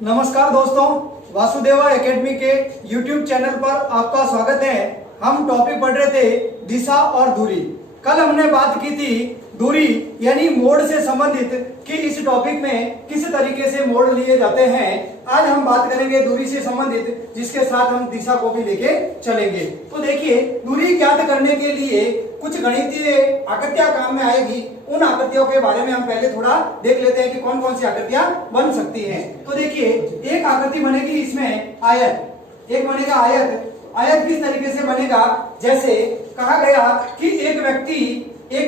नमस्कार दोस्तों, वासुदेवा एकेडमी के YouTube चैनल पर आपका स्वागत है। हम टॉपिक पढ़ रहे थे दिशा और दूरी। कल हमने बात की थी दूरी यानी मोड़ से संबंधित कि इस टॉपिक में किस तरीके से मोड़ लिए जाते हैं। आज हम बात करेंगे दूरी से संबंधित, जिसके साथ हम दिशा को भी लेके चलेंगे। तो देखिए, दूरी ज्ञात करने के लिए कुछ गणितीय आकृतियां काम में आएगी। उन आकृतियों के बारे में हम पहले थोड़ा देख लेते हैं कि कौन कौन सी आकृतियां बन सकती हैं। तो देखिए, एक आकृति बनेगी इसमें आयत, एक बनेगा आयत। आयत किस तरीके से बनेगा, जैसे कहा गया कि एक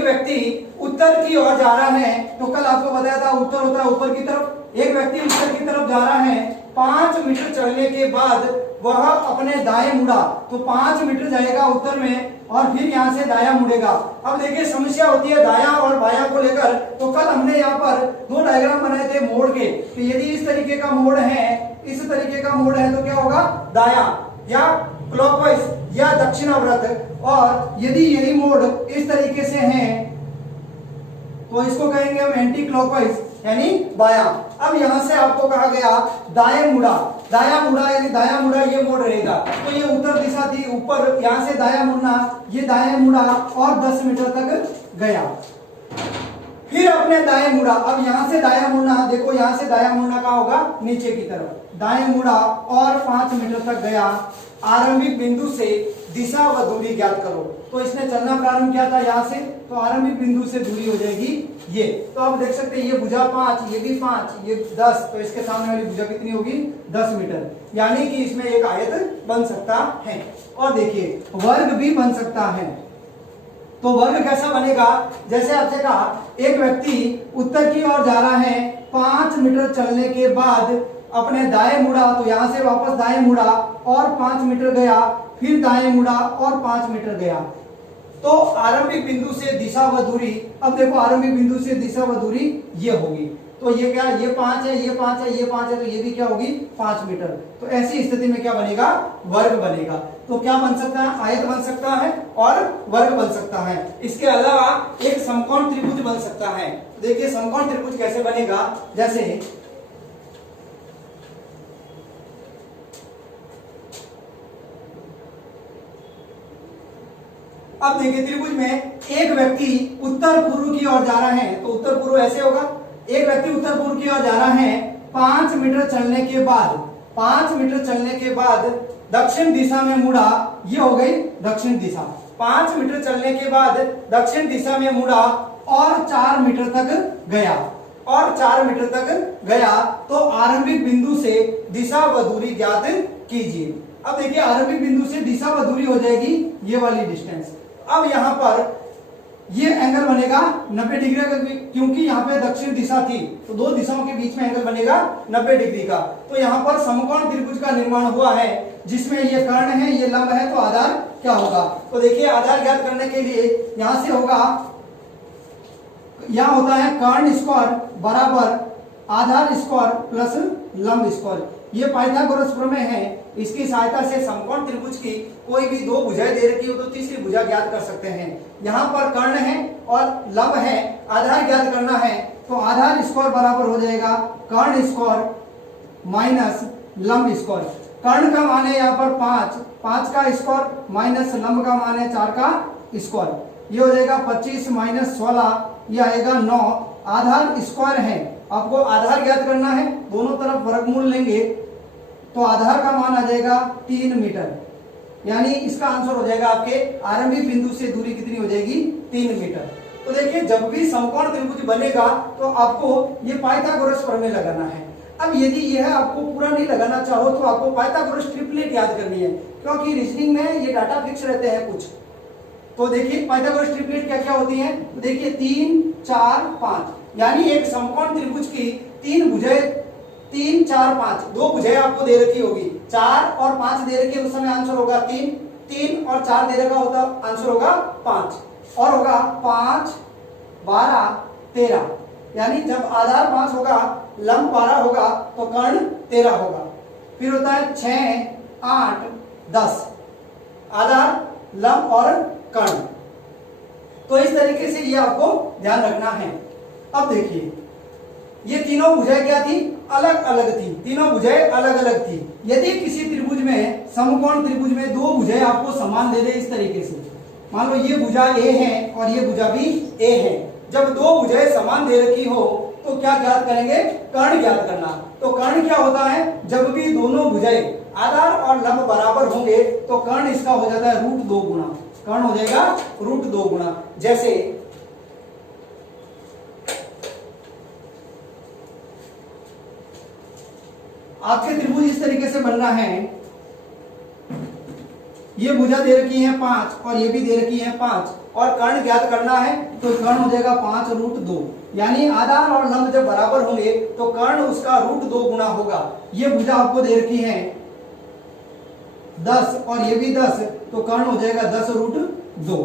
व्यक्ति उत्तर की ओर जा रहा है। तो कल आपको बताया था उत्तर होता है ऊपर की तरफ। एक व्यक्ति उत्तर की तरफ जा रहा है, 5 मीटर चलने के बाद वह अपने दाएं मुड़ा, तो 5 मीटर जाएगा उत्तर में और फिर यहाँ से दायां मुड़ेगा। अब देखिए, समस्या होती है दायां और बायां को लेकर। तो कल हमने यहाँ पर दो डायग्राम बनाए थे मोड़ के, कि यदि इस तरीके का मोड़ है, इस तरीके का मोड़ है तो क्या होगा, दायां या क्लॉकवाइज या दक्षिणावर्त। और यदि मोड़ इस तरीके से है तो इसको कहेंगे हम एंटी क्लॉकवाइज यानी बायां। अब यहां से आपको कहा गया दाएं मुड़ा, यानी दायां मुड़ा ये मोड़ रहेगा। तो ये उत्तर दिशा थी, ऊपर यहां से दायां मुड़ना, ये दाएं मुड़ा और 10 मीटर तक गया। फिर अपने दाएं मुड़ा, अब यहां से दायां मुड़ना, देखो यहां से दायां मुड़ना का होगा नीचे की तरफ, दाएं मुड़ा और 5 मीटर तक गया। आरंभिक बिंदु से दिशा व दूरी ज्ञात करो। तो इसने चलना प्रारंभ किया था यहाँ से, तो आरंभिक बिंदु से दूरी हो जाएगी ये। तो आप देख सकते हैं ये भुजा 5, ये भी 5, ये 10, तो इसके सामने वाली भुजा कितनी होगी, 10 मीटर। यानी कि इसमें एक आयत बन सकता है। और देखिए, वर्ग भी बन सकता है। तो वर्ग कैसा बनेगा, जैसे आपसे कहा एक व्यक्ति उत्तर की ओर जा रहा है, 5 मीटर चलने के बाद अपने दाएं मुड़ा, तो यहां से वापस दाएं मुड़ा और 5 मीटर गया, फिर दाएं मुड़ा और 5 मीटर गया। तो आरंभिक बिंदु से दिशा व दूरी, अब देखो आरंभिक बिंदु से दिशा व दूरी ये होगी। तो ये क्या, ये 5 है, ये 5 है, ये 5 है, तो ये भी क्या होगी, 5 मीटर। तो ऐसी स्थिति में क्या बनेगा, वर्ग बनेगा। तो क्या बन सकता है, आयत बन सकता है और वर्ग बन सकता है। इसके अलावा एक समकोण त्रिभुज बन सकता है। देखिए समकोण त्रिभुज कैसे बनेगा, जैसे अब देखिए, त्रिभुज में एक व्यक्ति उत्तर पूर्व की ओर जा रहा है, तो उत्तर पूर्व ऐसे होगा। एक व्यक्ति उत्तर पूर्व की ओर जा रहा है, 5 मीटर चलने के बाद, 5 मीटर चलने के बाद दक्षिण दिशा में मुड़ा, ये हो गई दक्षिण दिशा। 5 मीटर चलने के बाद दक्षिण दिशा में मुड़ा और 4 मीटर तक गया, और 4 मीटर तक गया। तो आरंभिक बिंदु से दिशा व दूरी ज्ञात कीजिए। अब देखिए, आरंभिक बिंदु से दिशा व दूरी हो जाएगी ये वाली डिस्टेंस। अब यहां पर ये एंगल बनेगा 90 डिग्री का, क्योंकि यहाँ पे दक्षिण दिशा थी, तो दो दिशाओं के बीच में एंगल बनेगा 90 डिग्री का। तो यहाँ पर समकोण त्रिभुज का निर्माण हुआ है, जिसमें ये कर्ण है, ये लंब है, तो आधार क्या होगा। तो देखिए, आधार ज्ञात करने के लिए यहां से होगा, यहां होता है कर्ण स्क्वायर बराबर आधार स्क्वायर प्लस लंब स्क्वायर। ये पाइथागोरस प्रमेय है। इसकी सहायता से समकोण त्रिभुज की कोई भी दो भुजाएं दे रखी हो तो तीसरी भुजा ज्ञात कर सकते हैं। यहाँ पर कर्ण है और लंब है, आधार ज्ञात करना है, तो आधार स्क्वायर बराबर हो जाएगा कर्ण स्क्वायर माइनस लंब स्क्वायर। कर्ण का मान है यहाँ पर 5 का स्क्वायर माइनस लंब का मान है 4 का स्क्वायर। ये हो जाएगा 25 माइनस 16, ये आएगा 9। आधार स्क्वायर है, आपको आधार ज्ञात करना है, दोनों तरफ वर्गमूल लेंगे तो आधार का मान आ जाएगा 3 मीटर। यानी इसका आंसर हो जाएगा आपके आरंभिक बिंदु से दूरी कितनी हो जाएगी, 3 मीटर। तो देखिए, जब भी समकोण त्रिभुज बनेगा तो आपको ये पाइथागोरस प्रमेय लगाना है। अब यदि यह आपको पूरा नहीं लगाना चाहो तो आपको पाइथागोरस ट्रिपलेट याद करनी है, क्योंकि रीजनिंग में ये डाटा फिक्स रहते हैं कुछ। तो देखिए, पाइथागोरस ट्रिपलेट क्या क्या होती है, तो देखिए 3, 4, 5, यानी एक समकोण त्रिभुज की 3 भुजाएं, 3, 4, 5, दो भुजाएं आपको दे रखी होगी, 4 और 5 दे रखी है, उस समय आंसर होगा 3 और 4 दे रखा होता, आंसर होगा 5, और होगा 5, 12, 13। यानी जब आधार 5 होगा, लंब 12 होगा, तो कर्ण 13 होगा। फिर होता है 6, 8, 10, आधार, लंब और कर्ण। तो इस तरीके से ये आपको ध्यान रखना है। अब देखिए, ये तीनों भुजाएं क्या थी, अलग अलग थी, तीनों भुजाएं अलग अलग थी। यदि किसी त्रिभुज में, समकोण त्रिभुज में दो भुजाएं आपको समान दे दे इस तरीके से, मान लो ये भुजा ए है और ये भुजा भी ए है, जब दो भुजाएं समान दे रखी हो तो क्या ज्ञात करेंगे, कर्ण ज्ञात करना। तो कर्ण क्या होता है, जब भी दोनों भुजाएं आधार और लंब बराबर होंगे तो कर्ण इसका हो जाता है √2 गुना, कर्ण हो जाएगा √2 गुना। जैसे आपके त्रिभुज इस तरीके से बनना है, ये भुजा दे रखी है 5 और ये भी दे रखी है 5 और कर्ण ज्ञात करना है, तो कर्ण हो जाएगा 5√2, यानी आधार और लंब जब बराबर होंगे तो कर्ण उसका √2 गुना होगा। ये भुजा आपको दे रखी है 10 और ये भी 10, तो कर्ण हो जाएगा 10√2।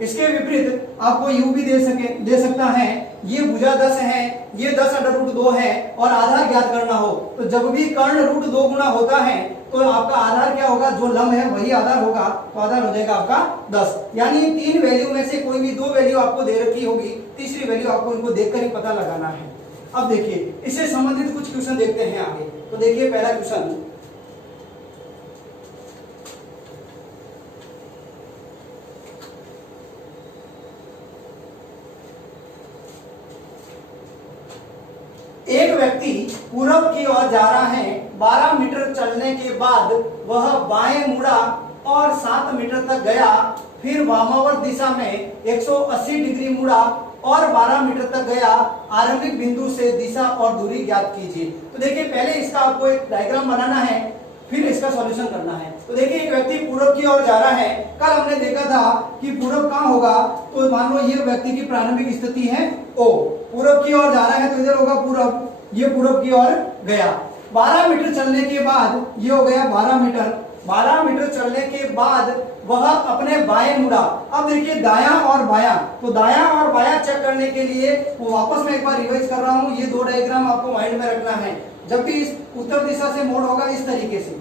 इसके विपरीत आपको यू भी दे सकता है, ये भुजा 10 है, ये 10√2 है और आधार ज्ञात करना हो, तो जब भी कर्ण √2 गुना होता है तो आपका आधार क्या होगा, जो लंब है वही आधार होगा, तो आधार हो जाएगा आपका 10। यानी 3 वैल्यू में से कोई भी 2 वैल्यू आपको दे रखी होगी, तीसरी वैल्यू आपको इनको देखकर ही पता लगाना है। अब देखिए इससे संबंधित कुछ क्वेश्चन देखते हैं आगे। तो देखिए पहला क्वेश्चन, एक व्यक्ति पूरब की ओर जा रहा है, 12 मीटर चलने के बाद वह बाएं मुड़ा और 7 मीटर तक गया, फिर वामावर्त दिशा में 180 डिग्री मुड़ा और 12 मीटर तक गया। आरंभिक बिंदु से दिशा और दूरी ज्ञात कीजिए। तो देखिए पहले इसका आपको एक डायग्राम बनाना है, फिर इसका सॉल्यूशन करना है। तो देखिए एक व्यक्ति पूरब की ओर जा रहा है, कल हमने देखा था कि पूरब कहाँ होगा, तो मान लो ये व्यक्ति की प्रारंभिक स्थिति है ओ, पूरब की ओर जा रहा है तो इधर होगा पूरब, ये पूरब की ओर गया। 12 मीटर चलने के बाद ये हो गया 12 मीटर, 12 मीटर चलने के बाद वह अपने बाएं मुड़ा। अब देखिए दायां और बायां, तो दायां और बायां चेक करने के लिए वो वापस मैं एक बार रिवाइज कर रहा हूं, ये 2 डायग्राम आपको माइंड में रखना है। जब भी इस उत्तर दिशा से मोड़ होगा इस तरीके से,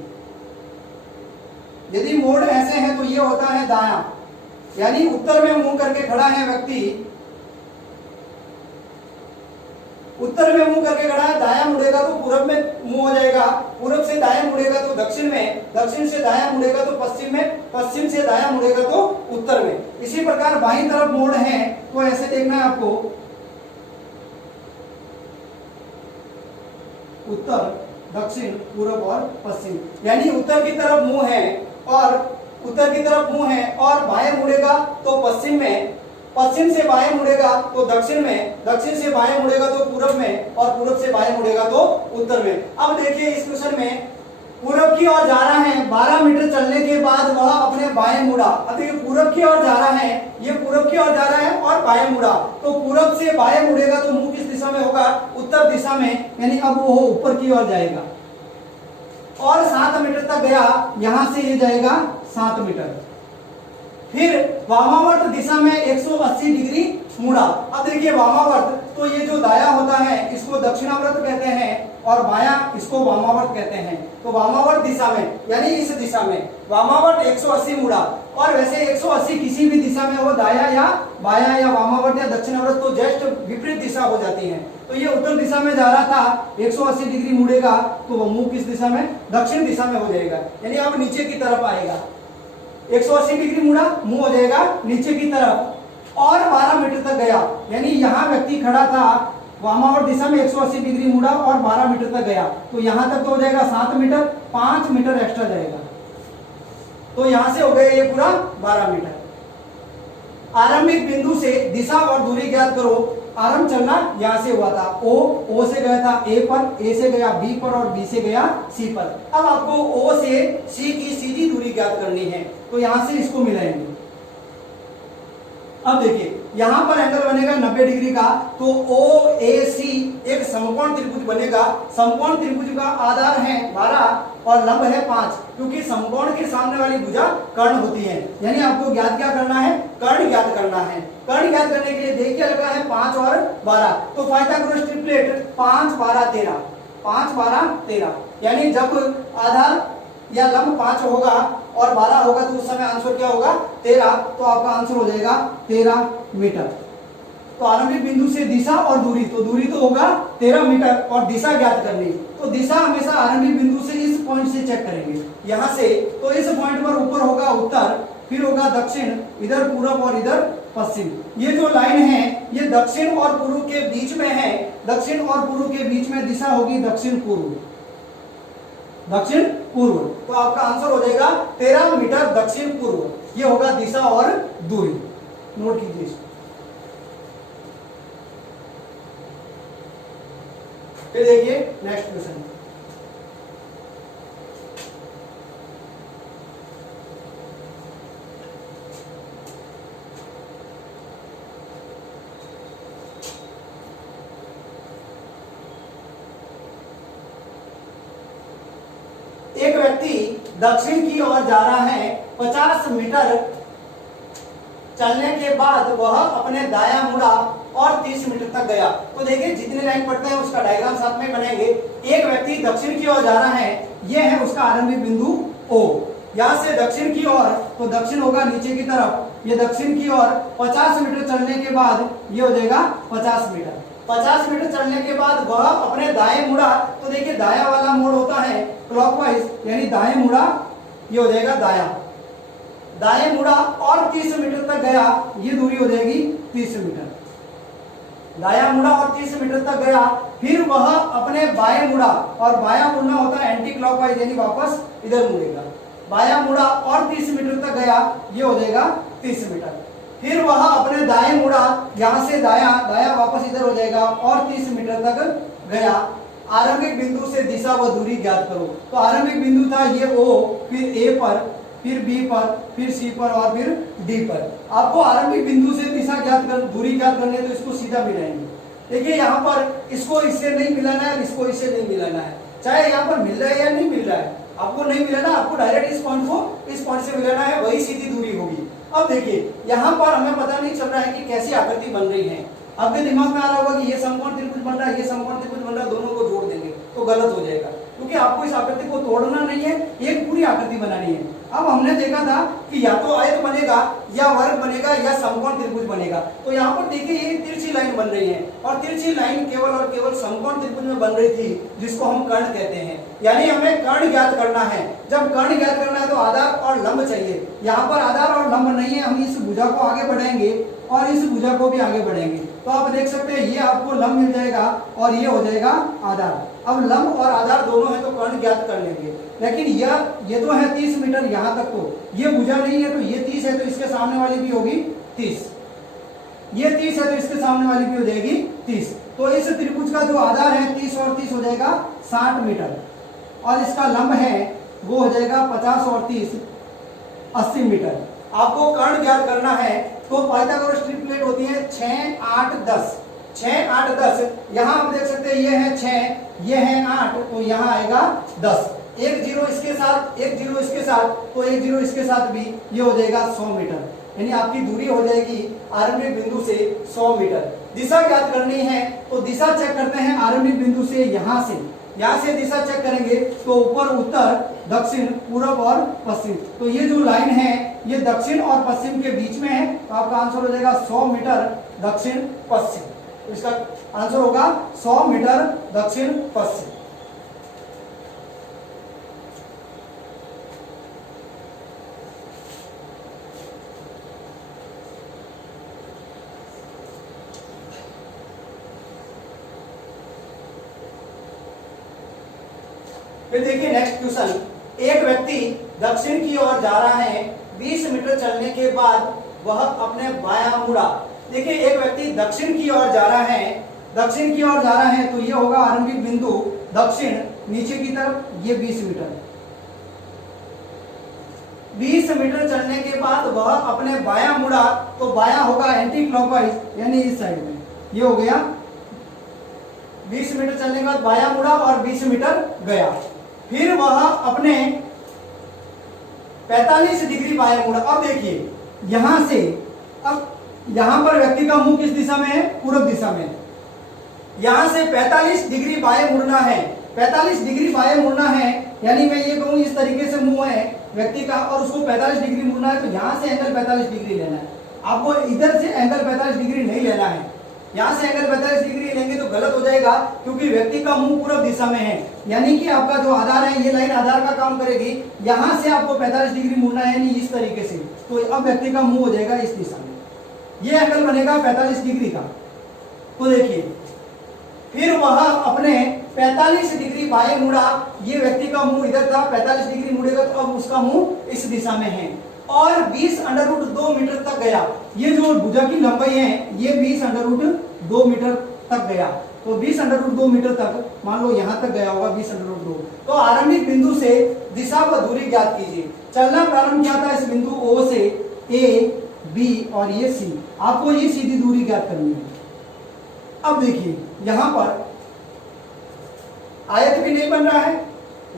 यदि मोड़ ऐसे है तो ये होता है दायां, यानी उत्तर में मुंह करके खड़ा है व्यक्ति, उत्तर में मुंह करके खड़ा है, दायां मुड़ेगा तो पूरब में मुंह हो जाएगा, पूरब से दायां मुड़ेगा तो दक्षिण में, दक्षिण से दायां मुड़ेगा तो पश्चिम में, पश्चिम से दायां मुड़ेगा तो उत्तर में। इसी प्रकार बाईं तरफ मोड़ है तो ऐसे देखना है आपको, उत्तर, दक्षिण, पूरब और पश्चिम, यानी उत्तर की तरफ मुंह है और उत्तर की तरफ मुंह है और बाएं मुड़ेगा तो पश्चिम में, पश्चिम से बाएं मुड़ेगा तो दक्षिण में, दक्षिण से बाएं मुड़ेगा तो पूरब में और पूरब से बाएं मुड़ेगा तो उत्तर में। अब देखिए इस क्वेश्चन में पूरब की ओर जा रहा है, 12 मीटर चलने के बाद वह अपने बाएं मुड़ा। अब देखिए पूरब की ओर जा रहा है, ये पूरब की ओर जा रहा है और बाएं मुड़ा, तो पूरब से बाएं मुड़ेगा तो मुंह किस दिशा में होगा, उत्तर दिशा में, यानी अब वो ऊपर की ओर जाएगा और 7 मीटर तक गया, यहां से ये जाएगा 7 मीटर, फिर वामावर्त दिशा में 180 डिग्री मुड़ा। अब देखिए वामावर्त, तो ये जो दाया होता है इसको दक्षिणावर्त कहते हैं और बायां इसको वामावर्त कहते हैं। तो वामावर्त दिशा में यानी इस दिशा में वामावर्त 180 मुड़ा, और वैसे 180 किसी भी दिशा में हो, दाया या बायां या वामावर्त या दक्षिणावर्त, तो जस्ट विपरीत दिशा हो जाती है। तो ये उत्तर दिशा में जा रहा था, 180 डिग्री मुड़ेगा तो वो मुंह किस दिशा में, दक्षिण दिशा में हो जाएगा, यानी अब नीचे की तरफ आएगा। 180 डिग्री मुड़ा, मुंह हो जाएगा नीचे की तरफ और 12 मीटर तक गया, यानी यहाँ व्यक्ति खड़ा था, वामावर्त दिशा में 180 डिग्री मुड़ा और 12 मीटर तक गया, तो यहां तक तो हो जाएगा 7 मीटर, 5 मीटर एक्स्ट्रा जाएगा, तो यहां से हो गया ये पूरा 12 मीटर। आरंभिक बिंदु से दिशा और दूरी ज्ञात करो। आरंभ चलना यहां से हुआ था, ओ से गया था ए पर, ए से गया बी पर और बी से गया सी पर। अब आपको ओ से सी की सीधी दूरी ज्ञात करनी है, तो यहां से इसको मिलाएंगे। अब देखिए यहां पर एंगल बनेगा 90 डिग्री का, तो ओ ए सी एक समकोण त्रिभुज बनेगा। समकोण त्रिभुज का आधार है 12 और लंब है 5, क्योंकि समकोण के सामने वाली भुजा कर्ण होती है, यानी आपको ज्ञात क्या करना है, कर्ण ज्ञात करना है। कर्ण ज्ञात करने के लिए देखिए लगा है 5 और 12, तो पाइथागोरस ट्रिपलेट 5 12 13, 5 12 13, यानी जब आधार या लंब 5 होगा और 12 होगा तो उस समय आंसर क्या होगा 13, तो आपका आंसर हो जाएगा 13 मीटर। तो तो आरंभिक बिंदु से दिशा और दूरी, तो दूरी तो होगा 13 मीटर और दिशा ज्ञात करनी, तो दिशा हमेशा आरंभिक बिंदु से इस पॉइंट से चेक करेंगे यहां से, तो इस पॉइंट पर ऊपर होगा उत्तर, फिर होगा दक्षिण, इधर पूरब और इधर पश्चिम। ये जो लाइन है ये दक्षिण और पूर्व के बीच में है, दक्षिण और पूर्व के बीच में दिशा होगी दक्षिण पूर्व, दक्षिण पूर्व। तो आपका आंसर हो जाएगा 13 मीटर दक्षिण पूर्व, ये होगा दिशा और दूरी, नोट कीजिए। फिर देखिए नेक्स्ट क्वेश्चन, एक व्यक्ति दक्षिण की ओर जा रहा है, 50 मीटर चलने के बाद वह अपने दायां मुड़ा और 30 मीटर तक गया। तो देखिए जितने लाइन पढ़ते हैं उसका डायग्राम साथ में बनेंगे। एक व्यक्ति दक्षिण की ओर जा रहा है, यह है उसका आरंभिक बिंदु O, यहां से दक्षिण की ओर, तो दक्षिण होगा नीचे की तरफ, ये दक्षिण की ओर 50 मीटर चलने के बाद ये हो जाएगा 50 मीटर। 50 मीटर चलने के बाद वह अपने दाएं मुड़ा, तो देखिए दाया वाला मोड़ होता है क्लॉकवाइज, यानी दाएं मुड़ा, ये हो जाएगा दाया, दाएं मुड़ा और 30 मीटर तक गया, ये दूरी हो जाएगी 30 मीटर। दाया मुड़ा और 30 मीटर तक गया, फिर वह अपने बाएं मुड़ा, और बाया मुड़ना होता है एंटी क्लॉकवाइज, यानी वापस इधर मुड़ेगा, बाया मुड़ा और 30 मीटर तक गया, ये हो जाएगा 30 मीटर। फिर वह अपने दाएं मुड़ा, यहां से दाया, दाया वापस इधर हो जाएगा और 30 मीटर तक गया। आरंभिक बिंदु से दिशा व दूरी ज्ञात करो। तो आरंभिक बिंदु था ये O, फिर A पर, फिर B पर, फिर C पर और फिर D पर। आपको आरंभिक बिंदु से दिशा ज्ञात कर, दूरी ज्ञात करनी है, तो इसको सीधा मिलाएंगे। देखिए यहाँ पर इसको इससे नहीं मिलाना है, इसको इससे नहीं मिलाना है, चाहे यहाँ पर मिल रहा है या नहीं मिल रहा है, आपको नहीं मिलाना, आपको डायरेक्ट इस पॉइंट को इस पॉइंट से मिलाना है, वही सीधी दूरी होगी। अब देखिए यहाँ पर हमें पता नहीं चल रहा है कि कैसी आकृति बन रही है। आपके दिमाग में आ रहा होगा कि ये समकोण त्रिभुज बन रहा है, ये समकोण त्रिभुज बन रहा है, दोनों को जोड़ देंगे तो गलत हो जाएगा, क्योंकि आपको इस आकृति को तोड़ना नहीं है, एक पूरी आकृति बनानी है। अब हमने देखा था कि या तो आयत बनेगा या वर्ग बनेगा या समकोण त्रिभुज बनेगा। तो यहाँ पर देखिए ये तिरछी लाइन बन रही है, और तिरछी लाइन केवल और केवल समकोण त्रिभुज में बन रही थी, जिसको हम कर्ण कहते हैं। यानी हमें कर्ण ज्ञात करना है। जब कर्ण ज्ञात करना है तो आधार और लंब चाहिए। यहाँ पर आधार और लंब नहीं है, हम इस भुजा को आगे बढ़ाएंगे और इस भुजा को भी आगे बढ़ाएंगे। तो आप देख सकते हैं ये आपको लंब मिल जाएगा और ये हो जाएगा आधार। अब लंब और आधार दोनों है तो कर्ण ज्ञात कर लेंगे। लेकिन ये तो है 30 मीटर यहाँ तक, तो ये भुजा नहीं है, तो ये 30 है तो इसके सामने वाली भी होगी 30, ये 30 है तो इसके सामने वाली भी हो जाएगी 30। तो इस त्रिभुज का जो आधार है 30 और 30 हो जाएगा 60 मीटर, और इसका लंब है वो हो जाएगा 50 और 30 80 मीटर। आपको कर्ण ज्ञात करना है तो पाइथागोरस ट्रिपलेट होती है 6 8 10, 6 8 10। यहाँ आप देख सकते हैं ये है 6, ये है 8, तो यहाँ आएगा 10। एक जीरो इसके साथ, एक जीरो इसके साथ, तो एक जीरो इसके साथ भी, ये हो जाएगा 100 मीटर। यानी आपकी दूरी हो जाएगी आरंभिक बिंदु से 100 मीटर। दिशा ज्ञात करनी है तो दिशा चेक करते हैं आरंभिक बिंदु से, यहाँ से दिशा चेक करेंगे तो ऊपर उत्तर, दक्षिण, पूरब और पश्चिम। तो ये जो लाइन है ये दक्षिण और पश्चिम के बीच में है, तो आपका आंसर हो जाएगा 100 मीटर दक्षिण पश्चिम। तो इसका आंसर होगा 100 मीटर दक्षिण पश्चिम। फिर देखिए नेक्स्ट क्वेश्चन, एक व्यक्ति दक्षिण की ओर जा रहा है, 20 मीटर चलने के बाद वह अपने बायां मुड़ा। देखिए एक व्यक्ति दक्षिण की ओर जा रहा है, दक्षिण की ओर जा रहा है तो ये होगा आरंभिक बिंदु दक्षिण, नीचे की तरफ ये 20 मीटर। 20 मीटर चलने के बाद वह अपने बायां मुड़ा, तो बायां होगा एंटी क्लॉकवाइज, यानी इस साइड में, ये हो गया 20 मीटर चलने के बाद बायां मुड़ा और 20 मीटर गया। फिर वह अपने 45 डिग्री बायां मुड़ा। अब देखिए यहां से, अब यहां पर व्यक्ति का मुंह किस दिशा में है, पूर्व दिशा में। यहां से 45 डिग्री बाएं मुड़ना है, 45 डिग्री बाएं मुड़ना है, यानी मैं ये कहूं इस तरीके से मुंह है व्यक्ति का और उसको 45 डिग्री मुड़ना है, तो यहां से एंगल 45 डिग्री लेना है। आपको इधर से एंगल 45 डिग्री नहीं लेना है, यहाँ से एंगल 45 डिग्री लेंगे तो गलत हो जाएगा, क्योंकि व्यक्ति का मुंह पूरब दिशा में है, यानी कि आपका जो आधार है ये लाइन आधार का काम करेगी, यहाँ से आपको 45 डिग्री मुड़ना है, यानी इस तरीके से। तो अब व्यक्ति का मुंह हो जाएगा इस दिशा में, ये एंगल बनेगा 45 डिग्री का। तो देखिए फिर वह अपने 45 डिग्री बाएं मुड़ा, ये व्यक्ति का मुंह इधर था, 45 डिग्री मुड़ेगा तो अब उसका मुंह इस दिशा में है, और 20√2 मीटर तक गया। ये जो भुजा की लंबाई है ये 20√2 मीटर तक गया। तो 20√2 मीटर तक, मान लो यहां तक गया होगा 20√2। तो आरंभिक बिंदु से दिशा व दूरी ज्ञात कीजिए। चलना प्रारंभ किया था इस बिंदु O से, A, B और ये C। आपको ये सीधी दूरी ज्ञात करनी है। अब देखिए यहां पर आयत भी नहीं बन रहा है,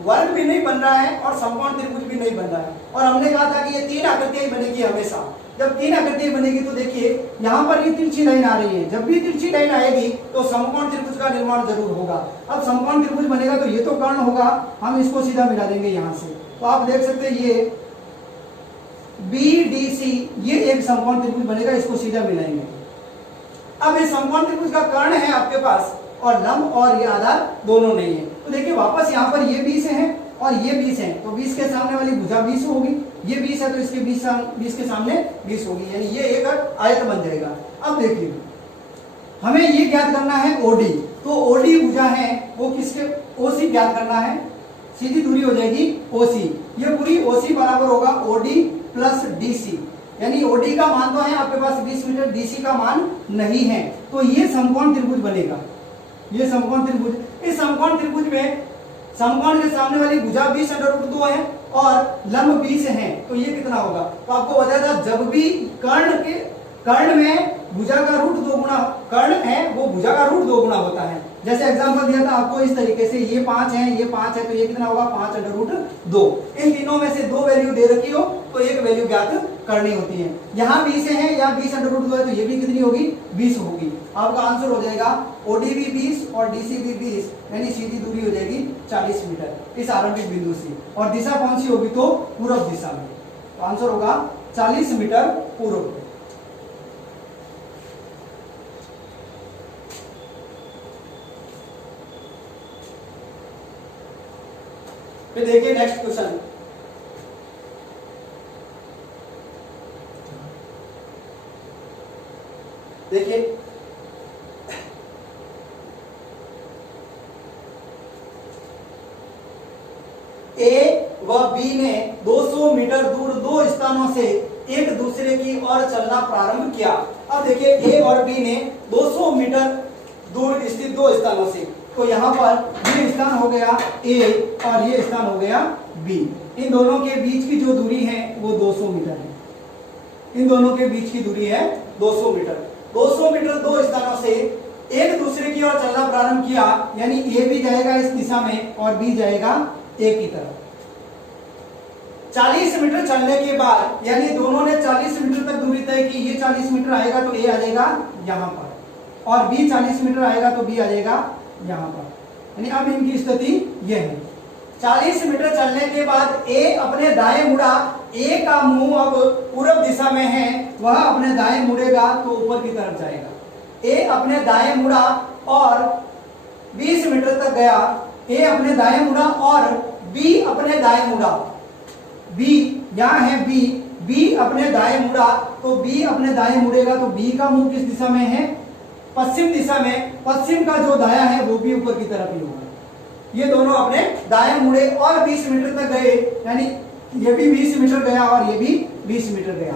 वर्ग भी नहीं बन रहा है, और समकोण त्रिभुज भी नहीं बन रहा है। और हमने कहा था कि ये तीन आकृतियां बनेगी हमेशा। जब तीन आकृतियां बनेगी तो देखिए यहाँ पर ये तिरछी लाइन आ रही है, जब भी तिरछी लाइन आएगी तो समकोण त्रिभुज का निर्माण जरूर होगा। अब समकोण त्रिभुज बनेगा तो ये तो कर्ण होगा, हम इसको सीधा मिला देंगे यहाँ से। तो आप देख सकते हैं ये BDC ये एक समकोण त्रिभुज बनेगा, इसको सीधा मिलाएंगे। अब इस समकोण त्रिभुज का कर्ण है आपके पास, और लंब और ये आधार दोनों नहीं है। तो देखिए वापस यहाँ पर ये 20 है और ये 20 है, तो 20 के सामने वाली भुजा 20 होगी, ये 20 है तो इसके 20 के सामने 20 होगी, यानी ये एक आयत बन जाएगा। अब देखिए हमें ये ज्ञात करना है OD। तो OD भुजा है वो किसके, OC ज्ञात करना है, सीधी दूरी हो जाएगी OC। ये पूरी OC बराबर होगा OD प्लस DC, यानी OD का मान तो है आपके पास 20 मीटर, DC का मान नहीं है। तो ये समकोण त्रिभुज बनेगा, ये समकोण त्रिभुज। इस समकोण त्रिभुज में समकोण के सामने वाली भुजा 20√2 है और लंब 20 है, तो ये कितना होगा। तो आपको बताया था जब भी कर्ण में भुजा का रूट 2 गुना, कर्ण है वो भुजा का रूट 2 गुना होता है। जैसे एग्जांपल दिया था आपको इस तरीके से, ये 5 है, ये 5 है, तो ये कितना होगा 5√2। इन तीनों में से 2 वैल्यू दे रखी हो तो एक वैल्यू ज्ञात करनी होती है। यहाँ 20 है, यहाँ 20√2 है, तो ये भी कितनी होगी 20 होगी। आपका आंसर हो जाएगा OD भी 20 और DC भी 20, यानी सीधी दूरी हो जाएगी 40 मीटर इस आरंभिक बिंदु से। और दिशा कौन सी होगी, तो पूर्व दिशा में। तो आंसर होगा 40 मीटर पूर्व। फिर देखिए नेक्स्ट क्वेश्चन। देखिए A व B ने 200 मीटर दूर दो स्थानों से एक दूसरे की ओर चलना प्रारंभ किया। अब देखिए A और B ने 200 मीटर दूर स्थित दो स्थानों से, तो यहाँ पर ये स्थान हो गया A और ये स्थान हो गया B। इन दोनों के बीच की जो दूरी है वो 200 मीटर है। इन दोनों के बीच की दूरी है 200 मीटर। 200 मीटर दो स्थानों से एक दूसरे की ओर चलना प्रारंभ किया, यानी A भी जाएगा इस दिशा में और B जाएगा A की तरफ। 40 मीटर चलने के बाद, यानी दोनों ने 40 मीटर तक दूरी तय की, ये 40 मीटर आएगा तो A आ जाएगा यहाँ पर, और B 40 मीटर आएगा तो B आ जाएगा यहाँ पर। यानी अब इनकी स्थिति यह है। 40 मीटर चलने के बाद A अपने दाएं मुड़ा, A का मुंह अब पूर्व दिशा में है, वह अपने दाएं मुड़ेगा तो ऊपर की तरफ जाएगा। A अपने दाएं मुड़ा और 20 मीटर तक गया। A अपने दाएं मुड़ा और B अपने दाएं मुड़ा। B यहाँ है B अपने दाएं मुड़ा, तो B अपने दाएं मुड़ेगा तो B का मुंह किस दिशा में है, पश्चिम दिशा में। पश्चिम का जो दाया है वो भी ऊपर की तरफ ही होगा। ये दोनों अपने दाएं मुड़े और 20 मीटर तक गए, यानी ये भी 20 मीटर गया और ये भी 20 मीटर गया।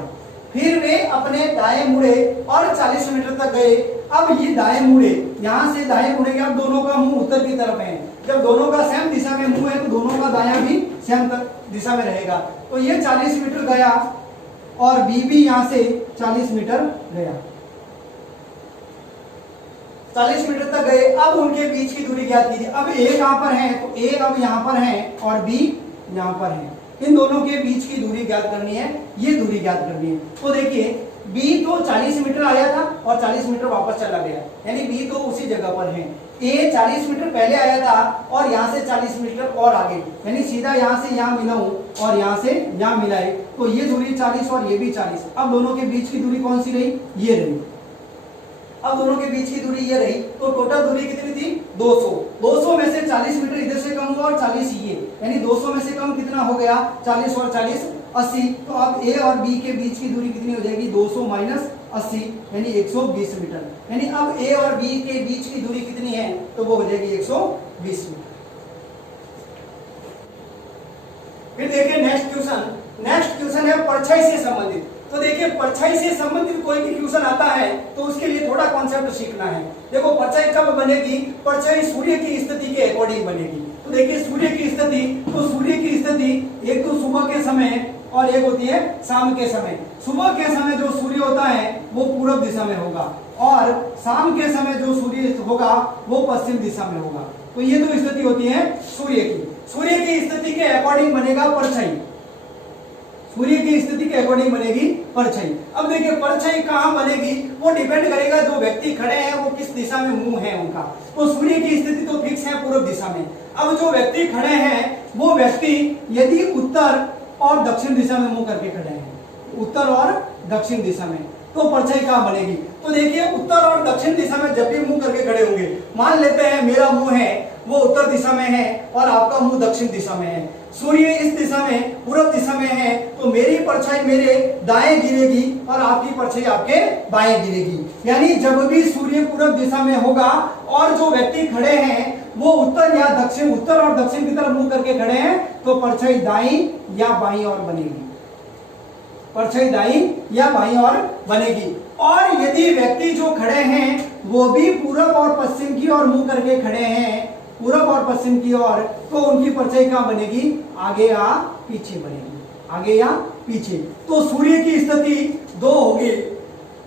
फिर वे अपने दाएं मुड़े और 40 मीटर तक गए। अब ये दाएं मुड़े, यहाँ से दाएं मुड़ेंगे, अब दोनों का मुंह उत्तर की तरफ है। जब दोनों का सेम दिशा में मुंह है तो दोनों का दाया भी सेम दिशा में रहेगा। तो ये 40 मीटर गया और B भी यहाँ से 40 मीटर गया, 40 मीटर तक गए। अब उनके बीच की दूरी ज्ञात कीजिए। अब A कहां पर है, तो A अब यहाँ पर है और B यहाँ पर है। इन दोनों के बीच की दूरी ज्ञात करनी है, ये दूरी ज्ञात करनी है। तो देखिए B तो 40 मीटर आया था और 40 मीटर वापस चला गया, यानी B तो उसी जगह पर है। A 40 मीटर पहले आया था और यहाँ से 40 मीटर और आगे, यानी सीधा यहाँ से यहाँ मिलाऊं और यहाँ से यहाँ मिलाए तो ये दूरी 40 और ये भी 40। अब दोनों के बीच की दूरी कौन सी रही, ये रही। अब दोनों के बीच की दूरी ये रही, तो टोटल दूरी कितनी थी 200। 200 में से 40 मीटर इधर से कम हुआ और 40 ये, यानी 200 में से कम कितना हो गया 40 और 40 80। तो अब ए और बी के बीच की दूरी कितनी हो जाएगी 200 माइनस 80 यानी 120 मीटर। यानी अब ए और बी के बीच की दूरी कितनी है तो वो हो जाएगी 120 मीटर। फिर देखिए नेक्स्ट क्वेश्चन है परछाई से संबंधित। तो देखिए परछाई से संबंधित कोई भी क्वेश्चन आता है तो उसके लिए थोड़ा कॉन्सेप्ट सीखना है। देखो परछाई कब बनेगी, परछाई सूर्य की स्थिति के अकॉर्डिंग बनेगी। तो देखिए सूर्य की स्थिति, तो सूर्य की स्थिति एक तो सुबह के समय और एक होती है शाम के समय। सुबह के समय जो सूर्य होता है वो पूर्व दिशा में होगा और शाम के समय जो सूर्य होगा वो पश्चिम दिशा में होगा। तो ये दो स्थिति होती है सूर्य की। सूर्य की स्थिति के अकॉर्डिंग बनेगा परछाई, सूर्य की स्थिति के अकॉर्डिंग बनेगी परछाई। अब देखिए परछाई कहां बनेगी वो डिपेंड करेगा जो व्यक्ति खड़े हैं वो किस दिशा में मुंह है उनका। तो सूर्य की स्थिति तो फिक्स है पूर्व दिशा में। अब जो व्यक्ति खड़े हैं वो व्यक्ति यदि उत्तर और दक्षिण दिशा में मुंह करके खड़े हैं, उत्तर और दक्षिण दिशा में, तो परछाई कहां बनेगी। तो देखिए उत्तर और दक्षिण दिशा में जब भी मुंह करके खड़े होंगे, मान लेते हैं मेरा मुंह है वो उत्तर दिशा में है और आपका मुंह दक्षिण दिशा में है, सूर्य इस दिशा में पूर्व दिशा में है, तो मेरी परछाई मेरे दाएं गिरेगी और आपकी परछाई आपके बाएं गिरेगी। यानी जब भी सूर्य पूर्व दिशा में होगा और जो व्यक्ति खड़े हैं वो उत्तर या दक्षिण, उत्तर और दक्षिण की तरफ मुंह करके खड़े हैं, तो परछाई दाईं या बाईं ओर बनेगी, परछाई दाईं या बाईं ओर बनेगी। और यदि व्यक्ति जो खड़े हैं वो भी पूर्व और पश्चिम की ओर मुंह करके खड़े हैं, पूरब और पश्चिम की ओर, तो उनकी परछाई कहां बनेगी, आगे या पीछे बनेगी, आगे या पीछे। तो सूर्य की स्थिति दो होगी,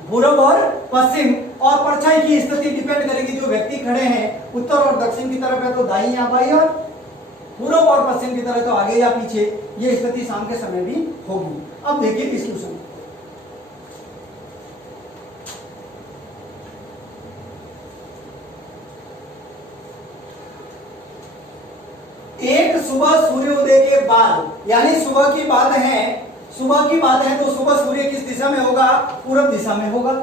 पूरब और पश्चिम, और परछाई की स्थिति डिपेंड करेगी जो व्यक्ति खड़े हैं उत्तर और दक्षिण की तरफ है तो दाईं या बाईं ओर, पूरब और पश्चिम की तरफ तो आगे या पीछे। ये स्थिति शाम के समय भी होगी। अब देखिए इस क्वेश्चन, एक सुबह सूर्योदय के बाद, यानी सुबह की बात है तो सुबह सूर्य किस दिशा में होगा, पूर्व दिशा में होगा।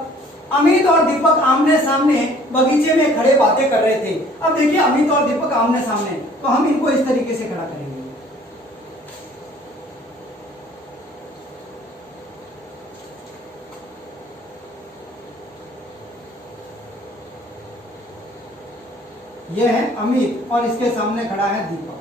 अमित और दीपक आमने सामने बगीचे में खड़े बातें कर रहे थे। अब देखिए अमित और दीपक आमने सामने, तो हम इनको इस तरीके से खड़ा करेंगे। यह है अमित और इसके सामने खड़ा है दीपक,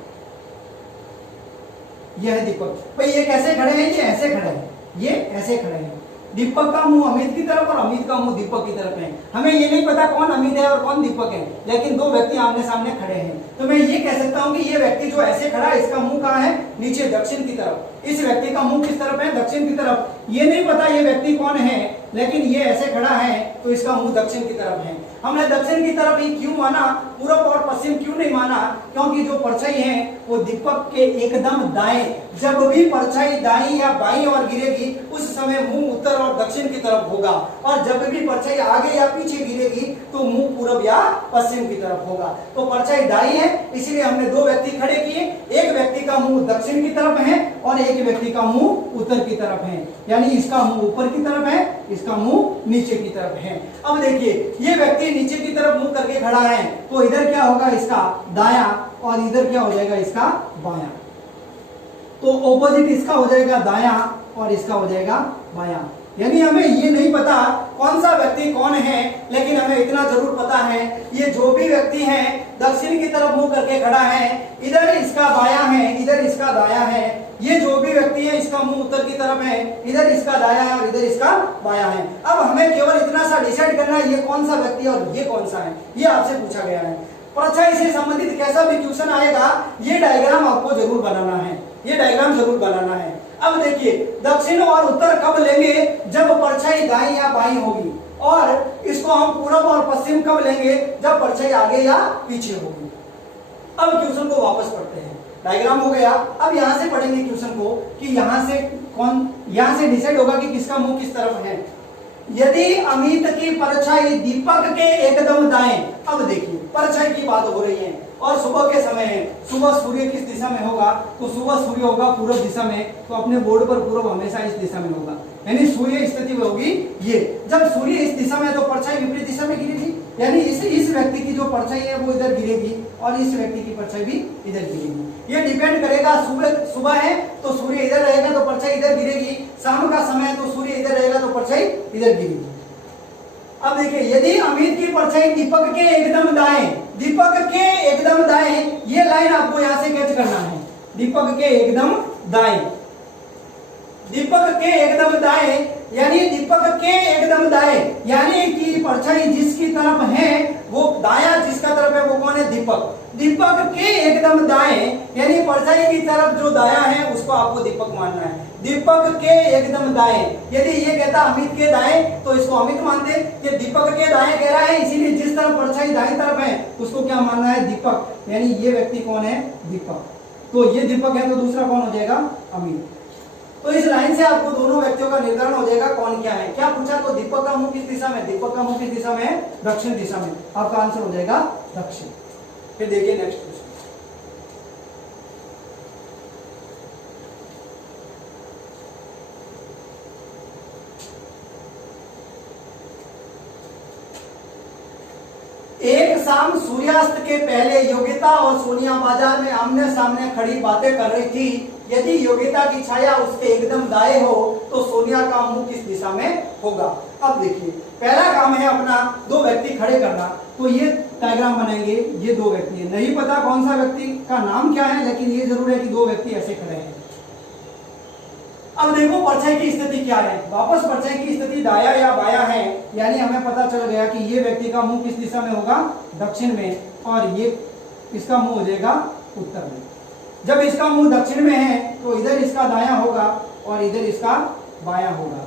यह है दीपक। भाई ये कैसे खड़े हैं, ये ऐसे खड़े हैं, ये ऐसे खड़े हैं। दीपक का मुंह अमित की तरफ और अमित का मुंह दीपक की तरफ है। हमें ये नहीं पता कौन अमित है और कौन दीपक है, लेकिन दो व्यक्ति आमने सामने खड़े हैं। तो मैं ये कह सकता हूं कि ये व्यक्ति जो ऐसे खड़ा है इसका मुंह कहां है, नीचे दक्षिण की तरफ। इस व्यक्ति का मुंह किस तरफ है, दक्षिण की तरफ। ये नहीं पता ये व्यक्ति कौन है, लेकिन ये ऐसे खड़ा है तो इसका मुंह दक्षिण की तरफ है। हमने दक्षिण की तरफ ही क्यों माना, पूरब और पश्चिम क्यों नहीं माना, क्योंकि जो परछाई है वो दीपक के एकदम दाएं, जब भी परछाई दाईं या बाईं ओर गिरेगी उस समय मुंह उत्तर और दक्षिण की तरफ होगा, और जब भी परछाई आगे या पीछे गिरेगी तो मुंह पूरब या पश्चिम की तरफ होगा। तो परछाई दाईं है, इसलिए हमने दो व्यक्ति खड़े किए, एक व्यक्ति का मुंह दक्षिण की तरफ है और एक व्यक्ति का मुंह उत्तर की तरफ है, यानी इसका मुंह ऊपर की तरफ है, इसका मुंह नीचे की तरफ है। अब देखिए ये व्यक्ति नीचे की तरफ मुंह करके खड़ा है, तो इधर क्या होगा इसका दायां और इधर क्या हो जाएगा इसका बायां। तो ऑपोजिट इसका हो जाएगा दायां और इसका हो जाएगा बायां। यानी हमें ये नहीं पता कौन सा व्यक्ति कौन है, लेकिन हमें इतना जरूर पता है ये जो भी व्यक्ति है दक्षिण की तरफ मुंह करके खड़ा है, इधर इसका बायां है, इधर इसका दायां है। ये जो भी व्यक्ति है इसका मुंह उत्तर की तरफ है, इधर इसका दायां है और इधर इसका बायां है। अब हमें केवल इतना सा डिसाइड करना है ये कौन सा व्यक्ति है और ये कौन सा है, ये आपसे पूछा गया है। परछाई से संबंधित कैसा भी क्वेश्चन आएगा ये डायग्राम आपको जरूर बनाना है, ये डायग्राम जरूर बनाना है। अब देखिए दक्षिण और उत्तर कब लेंगे, जब परछाई दाईं या बाईं होगी, और इसको हम पूरब और पश्चिम कब लेंगे, जब परछाई आगे या पीछे होगी। अब क्वेश्चन को वापस पढ़ते हैं, डायग्राम हो गया। अब यहां से पढ़ेंगे क्वेश्चन को कि यहां से डिसाइड होगा कि किसका मुंह किस तरफ है। यदि अमित की परछाई दीपक के एकदम दाएं, अब देखिए परछाई की बात हो रही है, और सुबह के समय है, सुबह सूर्य किस दिशा में होगा, तो सुबह सूर्य होगा पूर्व दिशा में, तो अपने बोर्ड पर पूर्व हमेशा इस दिशा में होगा, यानी सूर्य स्थिति होगी ये। जब सूर्य इस दिशा में तो परछाई विपरीत दिशा में गिरेगी, यानी इस व्यक्ति की जो परछाई है वो इधर गिरेगी और इस व्यक्ति की परछाई भी इधर गिरेगी। ये डिपेंड करेगा, सुबह है तो सूर्य इधर रहेगा तो परछाई इधर गिरेगी, शाम का समय है तो सूर्य इधर रहेगा तो परछाई इधर गिरेगी। अब देखिए, यदि अमित की परछाई दीपक के एकदम दाएं, दीपक के एकदम दाएं, ये लाइन आपको यहां से कैच करना है, दीपक के एकदम दाएं, दीपक के एकदम दाएं, यानी दीपक के एकदम दाएं, यानी कि परछाई जिसकी तरफ है वो दाया जिसका तरफ है वो कौन है, दीपक। दीपक के एकदम दाएं, यानी परछाई की तरफ जो दाया है उसको आपको दीपक मानना है। दीपक के एकदम दाएं, यदि ये कहता अमित के दाएं तो इसको अमित मानते, ये दीपक के दाएं कह रहा है, इसीलिए जिस तरफ परछाई दाएं तरफ है उसको क्या मानना है, दीपक, यानी ये व्यक्ति कौन है, दीपक। तो ये दीपक है तो दूसरा कौन हो जाएगा, अमित। तो इस लाइन से आपको दोनों व्यक्तियों का निर्धारण हो जाएगा कौन क्या है। क्या पूछा, तो दीपक का मुंह किस दिशा में, दीपक का मुंह किस दिशा में है, दक्षिण दिशा में, आपका आंसर हो जाएगा दक्षिण। फिर देखिए नेक्स्ट क्वेश्चन, एक शाम सूर्यास्त के पहले योगिता और सोनिया बाजार में आमने सामने खड़ी बातें कर रही थी। यदि योगिता की छाया उसके एकदम दाएं हो तो सोनिया का मुंह किस दिशा में होगा। अब देखिए, पहला काम है अपना दो व्यक्ति खड़े करना, तो ये डायग्राम बनाएंगे, ये दो व्यक्ति है, नहीं पता कौन सा व्यक्ति का नाम क्या है, लेकिन ये जरूर है कि दो व्यक्ति ऐसे खड़े हैं। अब देखो परछाई की स्थिति क्या है, वापस परछाई की स्थिति दाया या बाया है, यानी हमें पता चल गया कि ये व्यक्ति का मुंह किस दिशा में होगा, दक्षिण में, और ये इसका मुंह हो जाएगा उत्तर में। जब इसका मुंह दक्षिण में है तो इधर इसका दाया होगा और इधर इसका बाया होगा,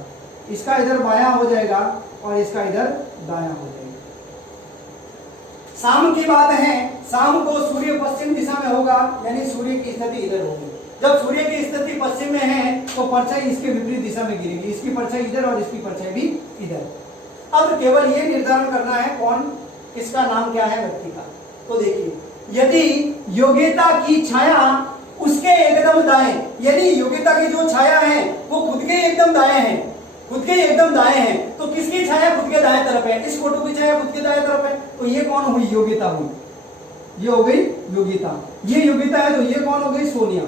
इसका इधर बाया हो जाएगा और इसका इधर दाया हो जाएगा। शाम की बात है, शाम को सूर्य पश्चिम दिशा में होगा, यानी सूर्य की स्थिति इधर होगी। जब सूर्य की स्थिति पश्चिम में है तो परछाई इसके विपरीत दिशा में गिरेगी, इसकी परछाई इधर और इसकी परछाई भी इधर। अब केवल ये निर्धारण करना है कौन, किसका नाम क्या है व्यक्ति का। तो देखिए, यदि योगिता की छाया उसके एकदम दाएं, यानी योगिता की जो छाया है वो खुद के एकदम दाएं है, खुद के एकदम दाएं है, तो किसकी छाया खुद के दाएं तरफ है, इस फोटो की छाया खुद के दाएं तरफ है, तो ये कौन हुई, योगिता हुई, ये हो गई योगिता। ये योगिता है तो ये कौन हो गई, सोनिया।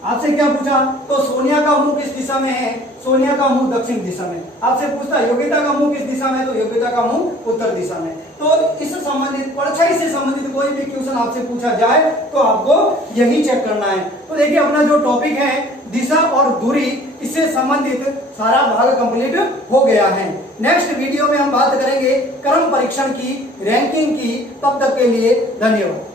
आपसे क्या पूछा, तो सोनिया का मुंह किस दिशा में है, सोनिया का मुंह दक्षिण दिशा में। आपसे पूछता योगिता का मुंह किस दिशा में, तो योगिता का मुंह उत्तर दिशा में। तो इस संबंधित परछाई से संबंधित कोई भी क्वेश्चन आपसे पूछा जाए तो आपको यही चेक करना है। तो देखिए, अपना जो टॉपिक है दिशा और दूरी, इससे संबंधित सारा भाग कंप्लीट हो गया है। नेक्स्ट वीडियो में हम बात करेंगे क्रम परीक्षण की, रैंकिंग की। तब तक के लिए धन्यवाद।